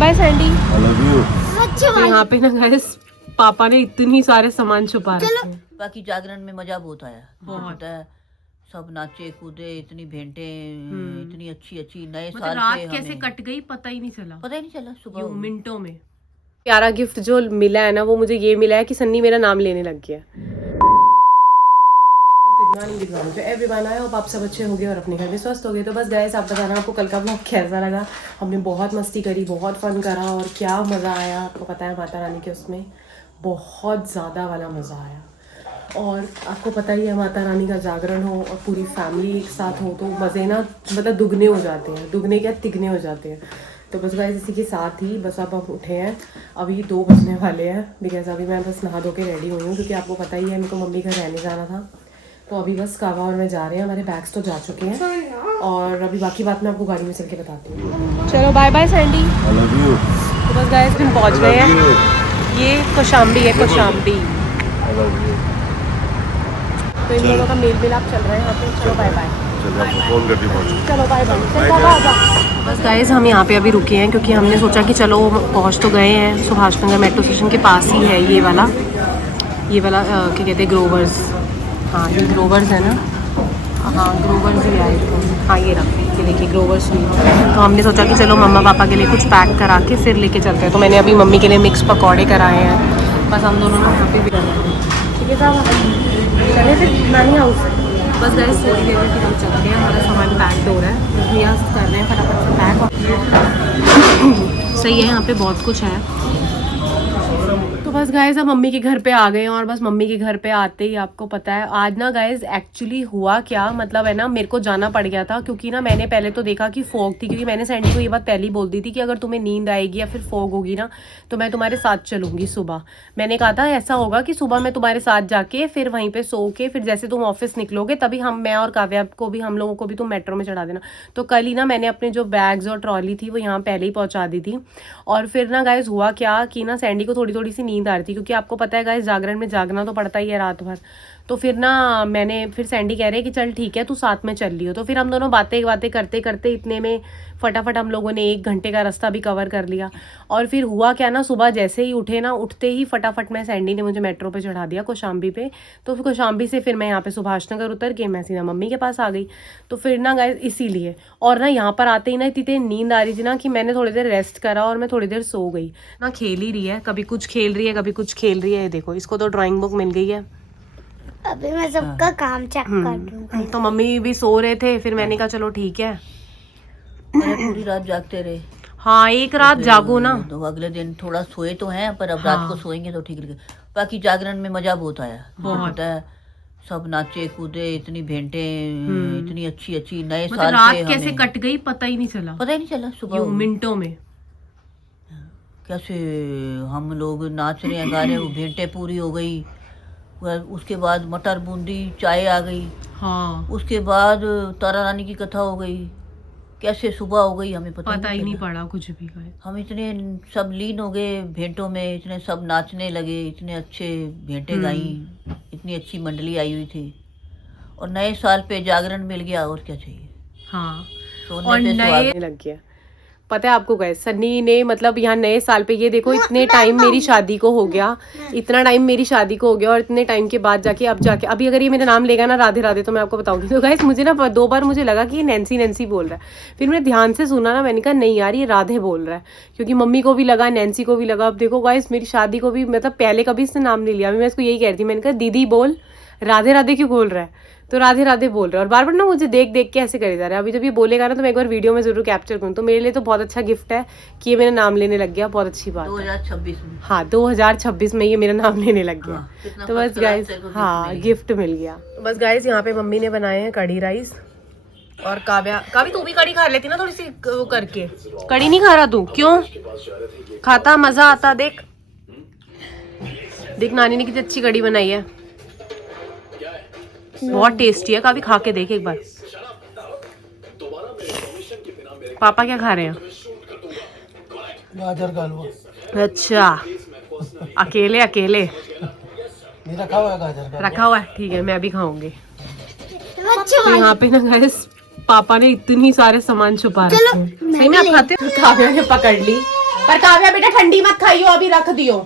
Bye Sandy. I love you. तो यहाँ पे ना गाइस पापा ने इतनी सारे सामान छुपा रखे हैं। बाकी जागरण में मजा बहुत आया, बहुत है। सब नाचे कूदे, इतनी भेंटे, इतनी अच्छी अच्छी नए साल रात पे कैसे हमें कट गई पता ही नहीं चला, पता ही नहीं चला सुबह मिनटों में। प्यारा गिफ्ट जो मिला है ना वो मुझे ये मिला है कि सन्नी मेरा नाम लेने लग गया। Good morning everyone, I hope आप सब अच्छे होंगे और अपने घर में स्वस्थ हो गए। तो बस गाइस आप बताना आपको कल का व्लॉग कैसा लगा। हमने बहुत मस्ती करी, बहुत फन करा और क्या मज़ा आया। आपको पता है माता रानी के उसमें बहुत ज़्यादा वाला मज़ा आया। और आपको पता ही है माता रानी का जागरण हो और पूरी फैमिली एक साथ हो तो मज़े ना मतलब दुगने हो जाते हैं, दुगने क्या तिगने हो जाते हैं। तो बस गाइस इसी के साथ ही बस अब हम उठे हैं, अभी 2 बजने वाले हैं। बिकॉज अभी मैं बस नहा धो के रेडी हुई हूँ क्योंकि आपको पता ही है मेरे को मम्मी घर रहने जाना था। तो अभी बस कावा और मैं जा रहे हैं, हमारे बैग्स तो जा चुके हैं और अभी बाकी बात मैं आपको गाड़ी में चल के बताती हूँ। चलो bye bye Sandy. I love you. तो बस गाइस हम पहुँच गए हैं, ये कौशाम्बी है, कौशाम्बी। आई लव यू। तो इन दोनों का मेल मिलाप चल रहा है यहाँ पे। चलो बाय बाय। चलो आपको फोन करके पहुंचो। चलो बाय बाय। बस गाइस हम यहाँ पे अभी रुके हैं क्योंकि हमने सोचा कि चलो पहुँच तो गए हैं, सुभाष नगर मेट्रो स्टेशन के पास ही है ये वाला क्या कहते हैं ग्रोवर्स। हाँ ये ग्रोवर्स है ना, हाँ ग्रोवर्स ही आए थे। हाँ ये देखिए ग्रोवर्स भी। तो हमने सोचा कि चलो मम्मा पापा के लिए कुछ पैक करा के फिर लेके चलते हैं। तो मैंने अभी मम्मी के लिए मिक्स पकौड़े कराए हैं। बस हम दोनों ना यहाँ पे भी कर रहे हैं। ठीक है साहब, चले फिर नानी हाउस। बस गए थोड़ी देर में फिर हम चलते हैं, हमारा सामान पैक हो रहा है, भैया कर रहे हैं फटाफट से पैक। सही है, यहाँ पे बहुत कुछ है। तो बस गाइस अब मम्मी के घर पे आ गए हैं और बस मम्मी के घर पे आते ही आपको पता है आज ना गाइस एक्चुअली हुआ क्या, मतलब है ना मेरे को जाना पड़ गया था क्योंकि ना मैंने पहले तो देखा कि फॉग थी, क्योंकि मैंने सैंडी को ये बात पहले ही बोल दी थी कि अगर तुम्हें नींद आएगी या फिर फॉग होगी ना तो मैं तुम्हारे साथ चलूंगी सुबह। मैंने कहा था ऐसा होगा कि सुबह मैं तुम्हारे साथ जाके फिर वहीं पे सो के फिर जैसे तुम ऑफिस निकलोगे तभी मैं और काव्या को भी, हम लोगों को भी तुम मेट्रो में चढ़ा देना। तो कल ही ना मैंने अपने जो बैग्स और ट्रॉली थी वो यहाँ पहले ही पहुँचा दी थी। और फिर ना गाइस हुआ क्या कि ना सैंडी को थोड़ी थोड़ी सी नींद आ रही थी क्योंकि आपको पता है गाइस जागरण में जागना तो पड़ता ही है रात भर। तो फिर ना मैंने फिर सैंडी कह रहे कि चल ठीक है तू साथ में चल लियो। तो फिर हम दोनों बातें करते करते इतने में फटाफट हम लोगों ने 1 घंटे का रास्ता भी कवर कर लिया। और फिर हुआ क्या ना, सुबह जैसे ही उठे ना, उठते ही फटाफट मैं सैंडी ने मुझे मेट्रो पे चढ़ा दिया कौशाम्बी पे। तो फिर कौशाम्बी से फिर मैं यहाँ पे सुभाष नगर उतर के मैं सीधा मम्मी के पास आ गई। तो फिर ना गाइस इसीलिए, और ना यहाँ पर आते ही ना इतनी नींद आ रही थी ना कि मैंने थोड़ी देर रेस्ट करा और मैं थोड़ी देर सो गई ना। खेल ही रही है, कभी कुछ खेल रही है कभी कुछ खेल रही है। देखो इसको तो ड्राइंग बुक मिल गई है। अभी मैं सबका काम चेक कर दूंगी। तो मम्मी भी सो रहे थे, फिर मैंने कहा चलो ठीक है। अरे पूरी रात जागते रहे। हाँ एक रात जागो ना, तो अगले दिन थोड़ा सोए तो हैं पर अब रात को सोएंगे तो ठीक लगे। बाकी जागरण में मजा बहुत आया, बहुत है। सब नाचे कूदे, इतनी भेंटे, इतनी अच्छी अच्छी नए साल रात पे कैसे कट गई पता ही नहीं चला, पता ही नहीं चला सुबह मिनटों में। कैसे हम लोग नाच रहे हैं, गा रहे हैं, वो भेंटे पूरी हो गई। उसके बाद मटर बूंदी चाय आ गई। हाँ उसके बाद तारा रानी की कथा हो गई। कैसे सुबह हो गई हमें पता ही नहीं पड़ा कुछ भी। हम इतने सब लीन हो गए भेंटों में, इतने सब नाचने लगे, इतने अच्छे भेंटे गाई, इतनी अच्छी मंडली आई हुई थी। और नए साल पे जागरण मिल गया, और क्या चाहिए। हाँ सोने और पे नए लग गया। पता है आपको गए सन्नी ने, मतलब यहाँ नए साल पे ये देखो इतने टाइम मेरी शादी को हो गया, इतना टाइम मेरी शादी को हो गया और इतने टाइम के बाद जाके अभी अगर ये मेरा नाम लेगा ना राधे राधे तो मैं आपको बताऊंगी। तो गाइस मुझे ना 2 बार मुझे लगा कि ये नैन्सी नैन्सी बोल रहा है, फिर मैं ध्यान से सुना ना, मैंने कहा नहीं यार ये राधे बोल रहा है। क्योंकि मम्मी को भी लगा, नैन्सी को भी लगा। अब देखो गाइस मेरी शादी को भी मतलब पहले कभी इसने नाम नहीं लिया, अभी मैं इसको यही कह रही थी, मैंने कहा दीदी बोल राधे राधे क्यों बोल रहा है, तो राधे राधे बोल रहा है। और बार बार ना मुझे देख देख के ऐसे करे जा रहा है। अभी जब ये बोलेगा ना तो मैं एक बार वीडियो में जरूर कैप्चर करूँ। तो मेरे लिए तो बहुत अच्छा गिफ्ट है कि ये मेरा नाम लेने लग गया, बहुत अच्छी बात 2026 में। हाँ 2026 में ये मेरा नाम लेने लग गया। हाँ, तो बस गाइस हाँ गिफ्ट मिल गया। तो बस गाइस यहाँ पे मम्मी ने बनाए हैं कढ़ी राइस और काव्या तू भी कढ़ी खा लेती ना थोड़ी सी वो करके। कढ़ी नहीं खा रहा तू, क्यों? खाता मजा आता। देख देख नानी ने कितनी अच्छी कढ़ी बनाई है, बहुत टेस्टी है। काफी खा के देख एक बार। पापा क्या खा रहे हैं? गाजर का हलवा। अच्छा अकेले रखा हुआ है गाजर का, रखा हुआ है, ठीक है मैं भी खाऊंगी। तो यहाँ पे ना गाइस पापा ने इतनी सारे सामान छुपा रखे हैं। सही में आप खाते हो? काव्या ने पकड़ ली, पर काव्या बेटा ठंडी मत खाइयो, अभी रख दियो।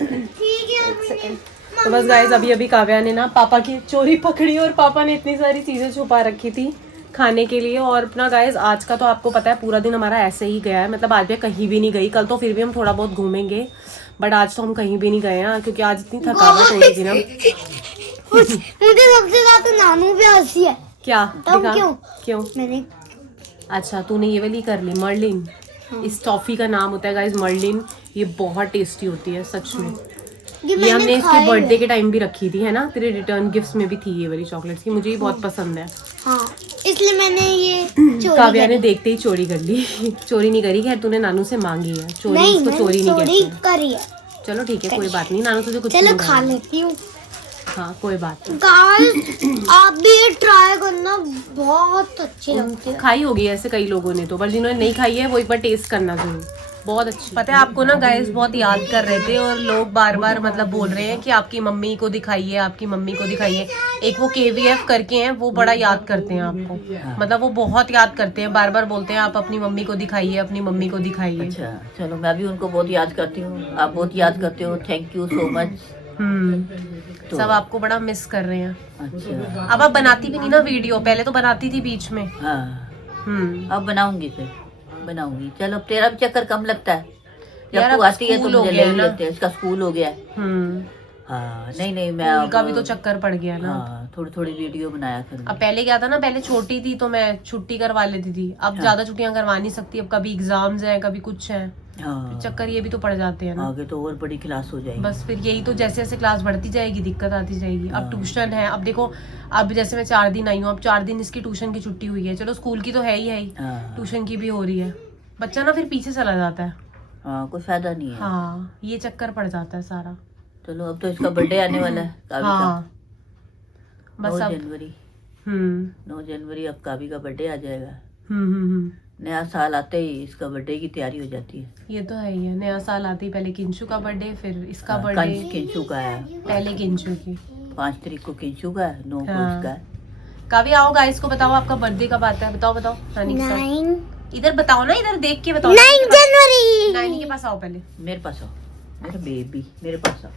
ठीक है। तो बस गाइस अभी अभी काव्या ने ना पापा की चोरी पकड़ी और पापा ने इतनी सारी चीजें छुपा रखी थी खाने के लिए। और अपना गाइस आज का तो आपको पता है पूरा दिन हमारा ऐसे ही गया है, मतलब आज मैं कहीं भी नहीं गई। कल तो फिर भी हम थोड़ा बहुत घूमेंगे, बट आज तो हम कहीं भी नहीं गए हैं क्योंकि आज इतनी थकावट हो रही थी ना। मुझे सबसे ज्यादा नानू पे हंसी है। क्या तब दिखा? क्यों? मैंने अच्छा तूने ये वाली कर ली मर्लिन। इस टॉफी का नाम होता है गाइस मर्लिन। ये बहुत टेस्टी होती है सच में। ये हमने इसके बर्थडे के टाइम भी रखी थी है ना, तेरे रिटर्न गिफ्ट्स में भी थी ये वाली चॉकलेट्स की। मुझे ये बहुत पसंद है। हाँ इसलिए मैंने ये काव्या ने देखते ही चोरी कर ली। चोरी नहीं करी, खैर तूने नानू से मांगी है। चोरी इसको चोरी नहीं कहते। करी है। चलो ठीक है कोई बात नहीं, नानू तुझे कुछ चलो नहीं खा करेगा। लेती हूँ। हाँ कोई बात नहीं। गाइस आप भी ये ट्राई करना, बहुत अच्छी लगती है। खाई होगी ऐसे कई लोगों ने तो, पर जिन्होंने नहीं खाई है वो एक बार टेस्ट करना जरूर, बहुत अच्छी। पता है आपको ना गाइस बहुत याद कर रहे थे और लोग बार बार मतलब बोल रहे हैं कि आपकी मम्मी को दिखाइए, आपकी मम्मी को दिखाइए। एक वो KVF करके हैं, वो बड़ा याद करते हैं आपको, मतलब वो बहुत याद करते हैं, बार बार बोलते हैं आप अपनी मम्मी को दिखाइए, अपनी मम्मी को दिखाइए। अच्छा चलो, मैं भी उनको बहुत याद करती हूँ, आप बहुत याद करते हो, थैंक यू सो मच। सब आपको बड़ा मिस कर रहे हैं। अच्छा अब आप बनाती भी नहीं ना वीडियो, पहले तो बनाती थी बीच में। हाँ अब बनाऊंगी, फिर बनाऊंगी। चलो अब तेरा भी चक्कर कम लगता है, यार, जब तू अब आती है तो स्कूल हो मुझे गया ले है ना। लेते हैं। इसका स्कूल हो गया है। हाँ नहीं मैं स्कूल का भी तो चक्कर पड़ गया ना। हाँ थोड़ी थोड़ी वीडियो बनाया करूँ। अब पहले क्या था ना, पहले छोटी थी तो मैं छुट्टी करवा लेती थी, अब ज्यादा छुट्टियां करवा नहीं सकती। अब कभी एग्जाम्स हैं, कभी कुछ है, हाँ चक्कर ये भी तो पड़ जाते हैं ना। आगे तो और बड़ी क्लास हो जाएगी। बस फिर यही तो, जैसे जैसे क्लास बढ़ती जाएगी दिक्कत आती जाएगी। अब ट्यूशन है, अब देखो अब जैसे मैं 4 दिन आई हूँ, अब 4 दिन इसकी ट्यूशन की छुट्टी हुई है। चलो स्कूल की तो है ही, हाँ ट्यूशन की भी हो रही है। बच्चा ना फिर पीछे चला जाता है। हाँ कोई फायदा नहीं है। हाँ ये चक्कर पड़ जाता है सारा। चलो अब तो इसका बर्थडे आने वाला है, कावी का। हाँ बस 9 अब जनवरी 9 जनवरी अब कावी का बर्थडे आ जाएगा। नया साल आते ही इसका बर्थडे की तैयारी हो जाती है। ये तो है ही है, नया साल आती पहले किंशु का बर्थडे, फिर इसका बर्थडे। किंशु का है, पहले किंशु की 5 तारीख को किंशु का है, 9 को हाँ। इसका है। काव्य आओ गाइस को बताओ आपका बर्थडे कब आता है, बताओ बताओ नानी के साथ। 9 इधर बताओ ना, इधर देख के बताओ। जनवरी। नानी के पास आओ पहले। मेरे पास आओ, मेरा बेबी मेरे पास आओ।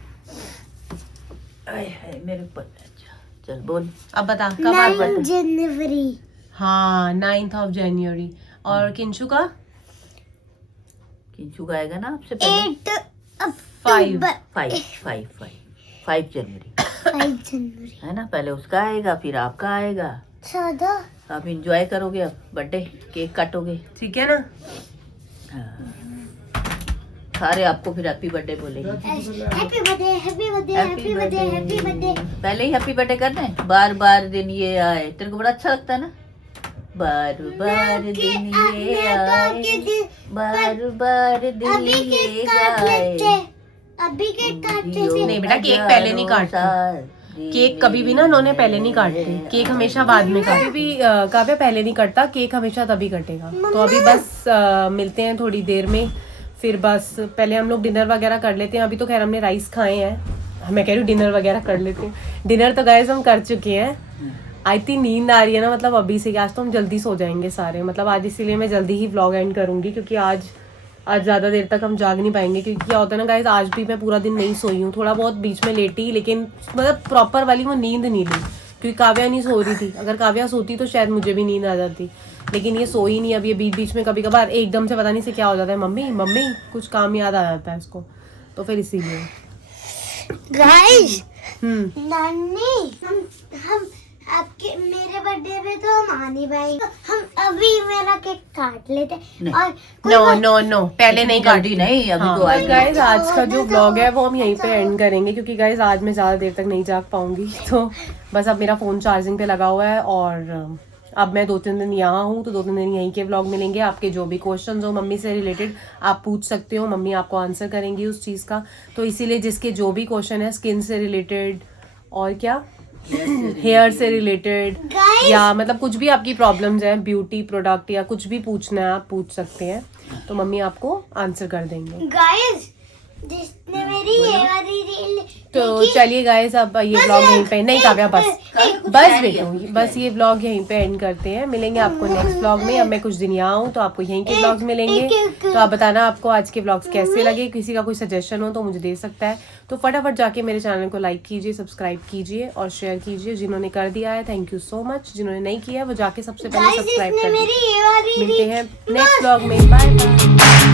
आय हाय मेरे पास। अच्छा चल बोल। अब बता कब आता 9 है। जनवरी। हाँ 9th January। और किंशु का किंशु का आएगा ना आपसे पहले। 8 5। 5 जनवरी 5 जनवरी है ना, पहले उसका आएगा फिर आपका आएगा। 14। आप इंजॉय करोगे, अब बर्थडे केक काटोगे। ठीक है ना। हाँ। सारे आपको फिर हैप्पी बर्थडे बोलेंगे। Happy birthday, happy birthday, happy birthday, happy birthday. पहले ही हैप्पी बर्थडे कर दें, बार बार दिन ये आए, तेरे को बड़ा अच्छा लगता है ना। बार बार दिन ये आए, बार बार दिन ये गाए। अभी केक काटते थे। नहीं बेटा केक पहले नहीं काटते, केक कभी भी ना उन्होंने पहले नहीं काटते, केक हमेशा बाद में काटते। कभी भी काव्य पहले नहीं कटता, केक हमेशा तभी कटेगा। तो अभी बस मिलते हैं थोड़ी देर में, फिर बस पहले हम लोग डिनर वगैरह कर लेते हैं। अभी तो खैर हमने राइस खाए हैं, मैं कह रही हूँ डिनर वगैरह कर लेते हैं। डिनर तो गाइस हम कर चुके हैं। आई थिंक नींद आ रही है ना, मतलब अभी से। आज तो हम जल्दी सो जाएंगे सारे, मतलब आज इसीलिए मैं जल्दी ही व्लॉग एंड करूँगी, क्योंकि आज ज़्यादा देर तक हम जाग नहीं पाएंगे। क्योंकि क्या होता है ना गाइस, आज भी मैं पूरा दिन नहीं सोई हूँ, थोड़ा बहुत बीच में लेटी, लेकिन मतलब प्रॉपर वाली वो नींद नहीं ली, क्योंकि काव्या नहीं सो रही थी। अगर काव्या सोती तो शायद मुझे भी नींद आ जाती, लेकिन ये सोई नहीं। अब ये बीच बीच में कभी कभार एकदम से पता नहीं से क्या हो जाता है, मम्मी मम्मी कुछ काम याद आ जाता है इसको, तो फिर इसीलिए। गाइस नानी हम आपके मेरे बर्थडे पे तो हम आ नहीं पाएंगे, हम अभी मेरा केक काट लेते हैं। और नो पहले नहीं काटी नहीं अभी तो तो गाइस आज का जो व्लॉग है वो हम यहीं पे एंड करेंगे, क्योंकि गाइस आज मैं ज़्यादा देर तक नहीं जाग पाऊंगी। तो बस अब मेरा फ़ोन चार्जिंग पे लगा हुआ है, और अब मैं 2-3 दिन यहाँ हूँ, तो 2-3 दिन यहीं के व्लॉग मिलेंगे। आपके जो भी क्वेश्चंस हो मम्मी से रिलेटेड आप पूछ सकते हो, मम्मी आपको आंसर करेंगी उस चीज़ का। तो इसीलिए जिसके जो भी क्वेश्चन है स्किन से रिलेटेड और क्या हेयर से रिलेटेड, या मतलब कुछ भी आपकी प्रॉब्लम्स हैं, ब्यूटी प्रोडक्ट या कुछ भी पूछना है आप पूछ सकते हैं, तो मम्मी आपको आंसर कर देंगे। गाइस जिसने मेरी ये वाली रील तो चलिए गाइस, अब ये व्लॉग यहीं पे नहीं काव्या बस बेटो, बस ये व्लॉग यहीं पे एंड करते हैं। मिलेंगे आपको नेक्स्ट व्लॉग में। अब मैं कुछ दिन यहाँ हूँ तो आपको यहीं के व्लॉग्स मिलेंगे। तो आप बताना आपको आज के व्लॉग्स कैसे लगे। किसी का कोई सजेशन हो तो मुझे दे सकता है। तो फटाफट जाके मेरे चैनल को लाइक कीजिए, सब्सक्राइब कीजिए और शेयर कीजिए। जिन्होंने कर दिया है थैंक यू सो मच, जिन्होंने नहीं किया वो जाके सबसे पहले सब्सक्राइब कर दीजिए। मिलते हैं नेक्स्ट व्लॉग में, बाय बाय।